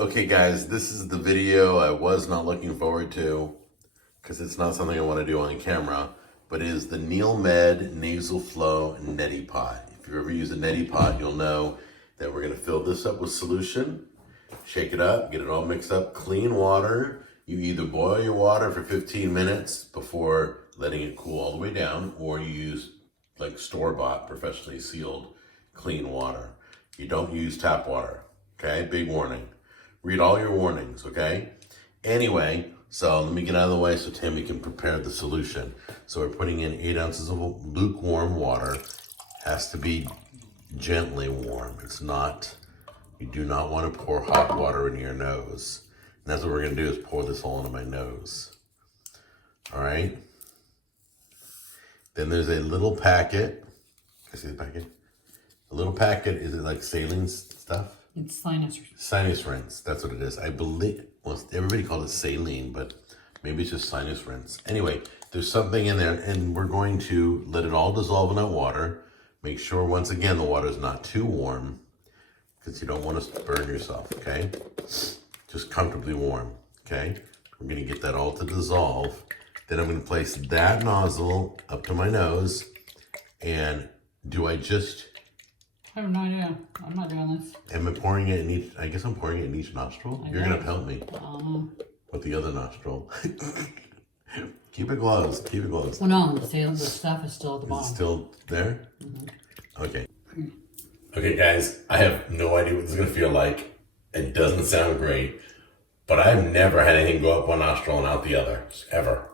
Okay guys, this is the video I was not looking forward to because it's not something I want to do on camera, but it is the NeilMed Nasal Flow Neti Pot. If you ever use a Neti Pot, you'll know that we're going to fill this up with solution, shake it up, get it all mixed up, clean water. You either boil your water for 15 minutes before letting it cool all the way down, or you use like store-bought, professionally sealed, clean water. You don't use tap water, okay? Big warning. Read all your warnings, okay? Anyway, so let me get out of the way so Tammy can prepare the solution. So we're putting in 8 ounces of lukewarm water. Has to be gently warm. It's not, you do not want to pour hot water into your nose. And that's what we're gonna do, is pour this all into my nose. All right? Then there's a little packet. Can I see the packet? A little packet, is it like saline stuff? It's sinus. Sinus rinse, that's what it is. I believe, well, everybody called it saline, but maybe it's just sinus rinse. Anyway, there's something in there, and we're going to let it all dissolve in that water. Make sure, once again, the water is not too warm, because you don't want to burn yourself, okay? Just comfortably warm, okay? We're gonna get that all to dissolve. Then I'm gonna place that nozzle up to my nose, and do I just... I have no idea. I'm not doing this. Am I pouring it in each? I guess I'm pouring it in each nostril. You're gonna help me with the other nostril. Keep it closed. Keep it closed. Well, no, the stuff is still at the Is bottom. it still there? Okay. Okay, guys. I have no idea what this is gonna feel like. It doesn't sound great, but I've never had anything go up one nostril and out the other, ever.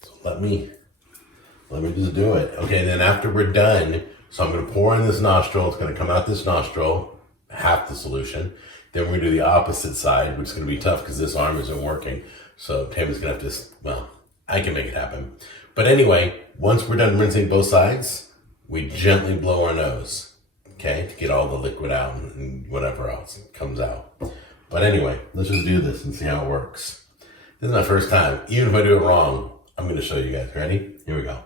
So let me just do it. Okay. Then after we're done. So I'm going to pour in this nostril. It's going to come out this nostril, half the solution. Then we're going to do the opposite side, which is going to be tough because this arm isn't working. So Tammy's going to have to, well, I can make it happen. But anyway, once we're done rinsing both sides, we gently blow our nose, okay, to get all the liquid out and whatever else comes out. But anyway, let's just do this and see how it works. This is my first time. Even if I do it wrong, I'm going to show you guys. Ready? Here we go.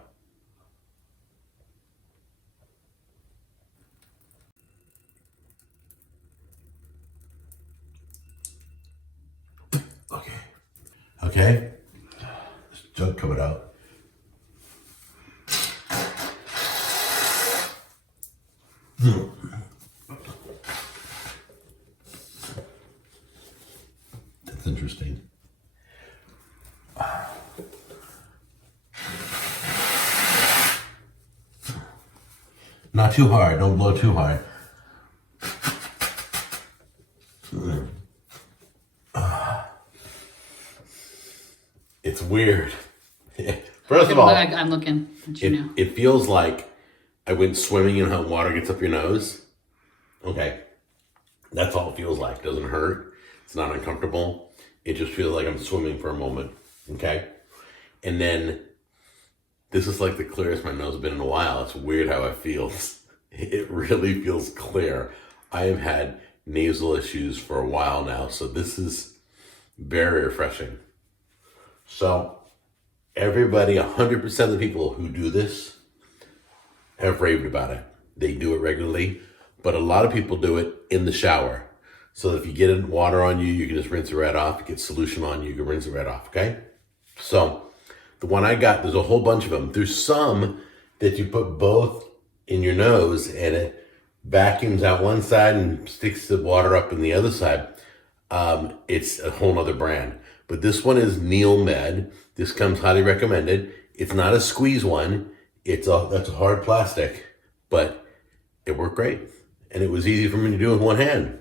Okay, this jug coming out. That's interesting. Not too hard, don't blow too hard. It's weird. First of all, I'm looking at you now. It feels like I went swimming in hot water gets up your nose. Okay. That's all it feels like. It doesn't hurt. It's not uncomfortable. It just feels like I'm swimming for a moment. Okay. And then this is like the clearest my nose has been in a while. It's weird how it feels. It really feels clear. I have had nasal issues for a while now, so this is very refreshing. So everybody, 100% of the people who do this have raved about it. They do it regularly, but a lot of people do it in the shower. So if you get water on you, you can just rinse it right off. You get solution on you, you can rinse it right off, okay? So the one I got, there's a whole bunch of them. There's some that you put both in your nose and it vacuums out one side and sticks the water up in the other side. It's a whole nother brand. But this one is NeilMed. This comes highly recommended. It's not a squeeze one. That's a hard plastic, but it worked great. And it was easy for me to do with one hand.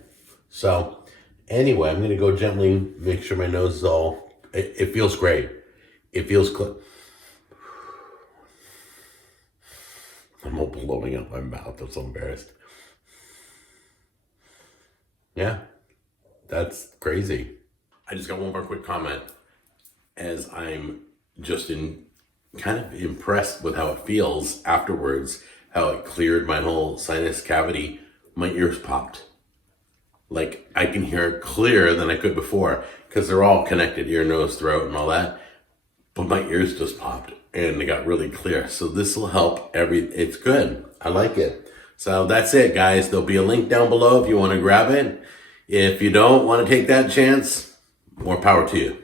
So anyway, I'm going to go gently make sure my nose is all, it feels great. It feels clear. I'm all blowing up my mouth. I'm so embarrassed. Yeah, that's crazy. I just got one more quick comment, as I'm just kind of impressed with how it feels afterwards, how it cleared my whole sinus cavity. My ears popped. Like I can hear it clearer than I could before, because they're all connected, ear, nose, throat, and all that. But my ears just popped and they got really clear. So this will help it's good. I like it. So that's it, guys. There'll be a link down below if you want to grab it. If you don't want to take that chance, more power to you.